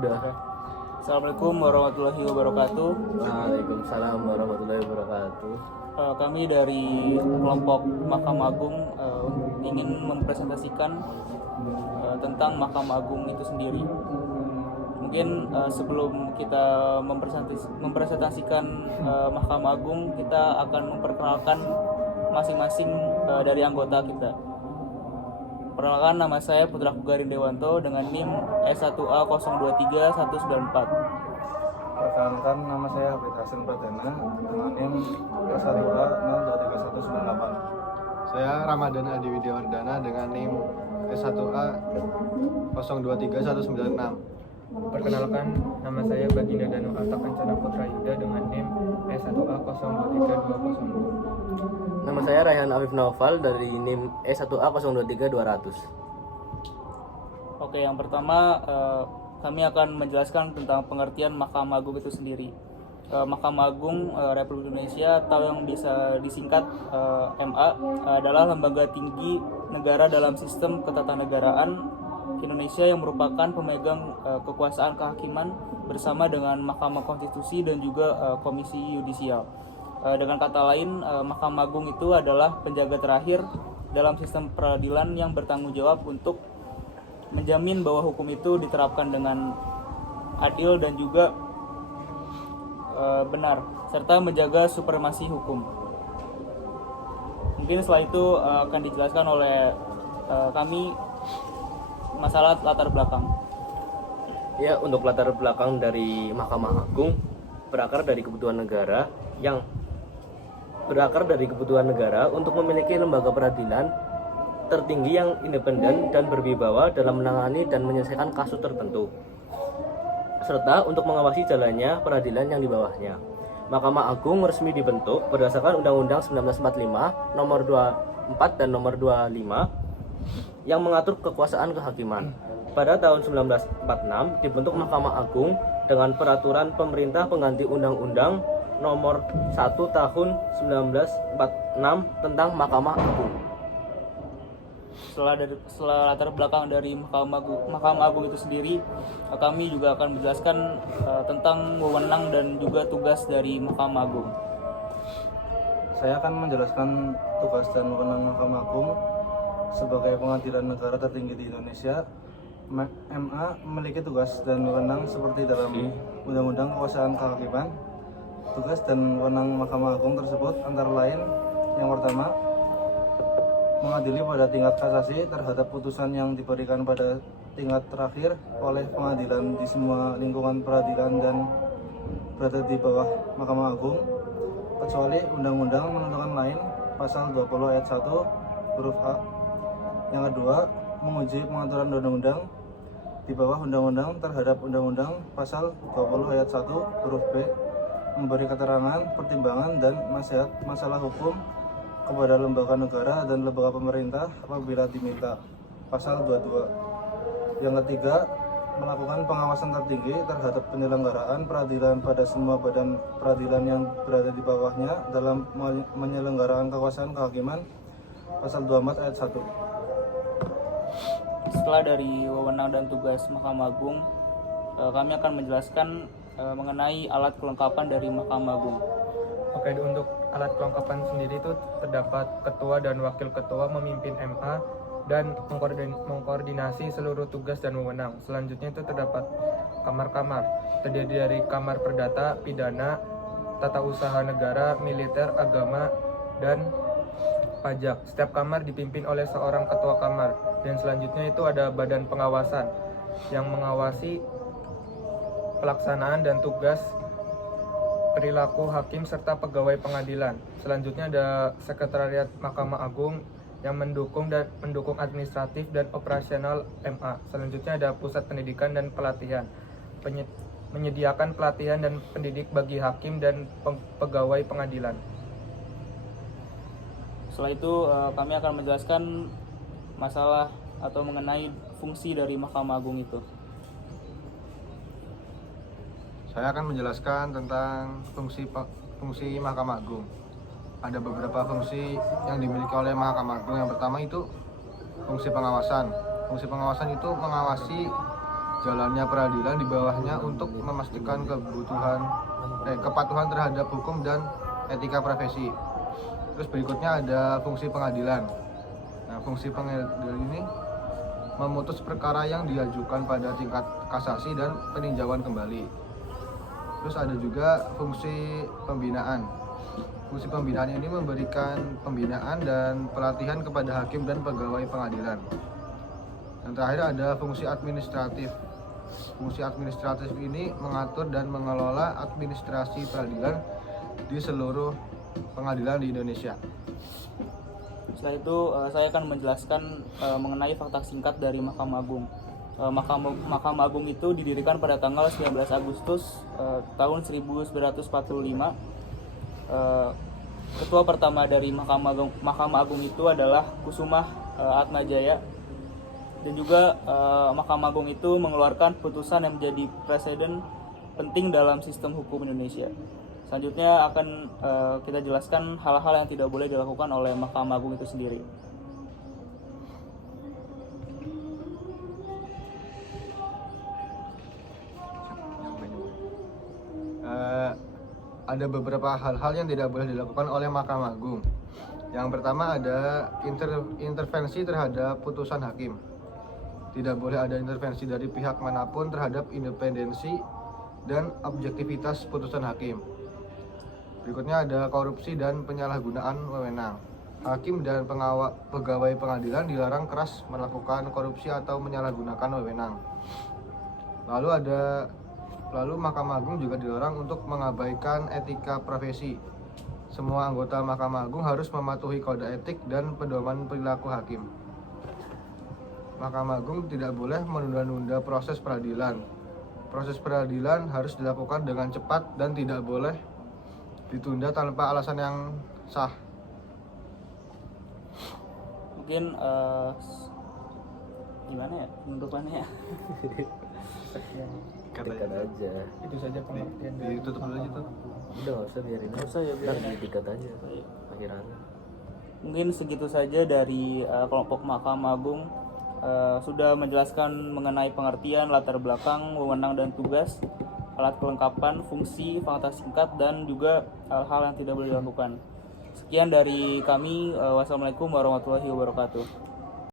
Udah. Assalamualaikum warahmatullahi wabarakatuh. Waalaikumsalam warahmatullahi wabarakatuh. Kami dari kelompok Mahkamah Agung ingin mempresentasikan tentang Mahkamah Agung itu sendiri. Mungkin sebelum kita mempresentasikan Mahkamah Agung, kita akan memperkenalkan masing-masing dari anggota kita. Perkenalkan, nama saya Putra Kugarin Dewanto dengan NIM S1A023194. Perkenalkan, nama saya Hafid Hasan Pradana dengan NIM S1A023198. Saya Ramadan Adi Widiawardana dengan NIM S1A023196. Perkenalkan, nama saya Baginda Danu Alta Kencana Putra Yuda dengan NIM S1A023202. Nama saya Raihan Afif Naufal dari NIM S1A023200. Oke, yang pertama kami akan menjelaskan tentang pengertian Mahkamah Agung itu sendiri. Mahkamah Agung Republik Indonesia atau yang bisa disingkat MA adalah lembaga tinggi negara dalam sistem ketatanegaraan Indonesia yang merupakan pemegang kekuasaan kehakiman bersama dengan Mahkamah Konstitusi dan juga Komisi Yudisial. Dengan kata lain, Mahkamah Agung itu adalah penjaga terakhir dalam sistem peradilan yang bertanggung jawab untuk menjamin bahwa hukum itu diterapkan dengan adil dan juga benar, serta menjaga supremasi hukum. Mungkin setelah itu akan dijelaskan oleh kami masalah latar belakang. Ya, untuk latar belakang dari Mahkamah Agung berakar dari kebutuhan negara untuk memiliki lembaga peradilan tertinggi yang independen dan berwibawa dalam menangani dan menyelesaikan kasus tertentu, serta untuk mengawasi jalannya peradilan yang di bawahnya. Mahkamah Agung resmi dibentuk berdasarkan Undang-Undang 1945 Nomor 24 dan Nomor 25 yang mengatur kekuasaan kehakiman. Pada tahun 1946 dibentuk Mahkamah Agung dengan peraturan pemerintah pengganti Undang-Undang Nomor 1 Tahun 1946 tentang Mahkamah Agung. Setelah latar belakang dari Mahkamah Agung itu sendiri, kami juga akan menjelaskan tentang wewenang dan juga tugas dari Mahkamah Agung. Saya akan menjelaskan tugas dan wewenang Mahkamah Agung sebagai pengadilan negara tertinggi di Indonesia. MA memiliki tugas dan wewenang seperti dalam Undang-Undang Kekuasaan Kehakiman. Tugas dan wewenang Mahkamah Agung tersebut antara lain: yang pertama, mengadili pada tingkat kasasi terhadap putusan yang diberikan pada tingkat terakhir oleh pengadilan di semua lingkungan peradilan dan berada di bawah Mahkamah Agung, kecuali undang-undang menentukan lain, pasal 20 ayat 1 huruf A. Yang kedua, menguji pengaturan undang-undang di bawah undang-undang terhadap undang-undang, pasal 20 ayat 1 huruf B, memberi keterangan, pertimbangan, dan nasihat masalah hukum kepada lembaga negara dan lembaga pemerintah apabila diminta, pasal 22. Yang ketiga, melakukan pengawasan tertinggi terhadap penyelenggaraan peradilan pada semua badan peradilan yang berada di bawahnya dalam menyelenggarakan kekuasaan kehakiman, pasal 24 ayat 1. Setelah dari wewenang dan tugas Mahkamah Agung, kami akan menjelaskan mengenai alat kelengkapan dari Mahkamah Agung. Oke, untuk alat kelengkapan sendiri itu terdapat ketua dan wakil ketua memimpin MA dan mengkoordinasi seluruh tugas dan wewenang. Selanjutnya itu terdapat kamar-kamar, terdiri dari kamar perdata, pidana, tata usaha negara, militer, agama, dan pajak. Setiap kamar dipimpin oleh seorang ketua kamar. Dan selanjutnya itu ada badan pengawasan yang mengawasi pelaksanaan dan tugas perilaku hakim serta pegawai pengadilan. Selanjutnya ada Sekretariat Mahkamah Agung yang mendukung administratif dan operasional MA. Selanjutnya ada Pusat Pendidikan dan Pelatihan, menyediakan pelatihan dan pendidik bagi hakim dan pegawai pengadilan. Setelah itu kami akan menjelaskan masalah atau mengenai fungsi dari Mahkamah Agung itu. Saya akan menjelaskan tentang fungsi Mahkamah Agung. Ada beberapa fungsi yang dimiliki oleh Mahkamah Agung. Yang pertama itu fungsi pengawasan. Fungsi pengawasan itu mengawasi jalannya peradilan di bawahnya untuk memastikan kepatuhan terhadap hukum dan etika profesi. Terus berikutnya ada fungsi pengadilan. Nah, fungsi pengadilan ini memutus perkara yang diajukan pada tingkat kasasi dan peninjauan kembali. Terus ada juga fungsi pembinaan. Fungsi pembinaan ini memberikan pembinaan dan pelatihan kepada hakim dan pegawai pengadilan. Dan terakhir ada fungsi administratif. Fungsi administratif ini mengatur dan mengelola administrasi peradilan di seluruh pengadilan di Indonesia. Setelah itu saya akan menjelaskan mengenai fakta singkat dari Mahkamah Agung. Mahkamah Agung itu didirikan pada tanggal 19 Agustus tahun 1945. Ketua pertama dari Mahkamah Agung itu adalah Kusumah Atmajaya. Dan juga Mahkamah Agung itu mengeluarkan putusan yang menjadi presiden penting dalam sistem hukum Indonesia. Selanjutnya akan kita jelaskan hal-hal yang tidak boleh dilakukan oleh Mahkamah Agung itu sendiri. Ada beberapa hal-hal yang tidak boleh dilakukan oleh Mahkamah Agung. Yang pertama ada intervensi terhadap putusan hakim. Tidak boleh ada intervensi dari pihak manapun terhadap independensi dan objektivitas putusan hakim. Berikutnya ada korupsi dan penyalahgunaan wewenang. Hakim dan pegawai pengadilan dilarang keras melakukan korupsi atau menyalahgunakan wewenang. Lalu Mahkamah Agung juga dilarang untuk mengabaikan etika profesi. Semua anggota Mahkamah Agung harus mematuhi kode etik dan pedoman perilaku hakim. Mahkamah Agung tidak boleh menunda-nunda proses peradilan. Proses peradilan harus dilakukan dengan cepat dan tidak boleh ditunda tanpa alasan yang sah. Mungkin gimana ya penutupannya ya? Dikat aja. Itu saja pengertian dari Ditutup dulu aja tuh. Udah nggak usah biarin. Nggak usah ya biarin dikat aja. Akhirannya. Mungkin segitu saja dari kelompok Mahkamah Agung. Sudah menjelaskan mengenai pengertian, latar belakang, wewenang dan tugas, alat kelengkapan, fungsi, fakta singkat, dan juga hal-hal yang tidak boleh dilakukan. Sekian dari kami. Wassalamualaikum warahmatullahi wabarakatuh.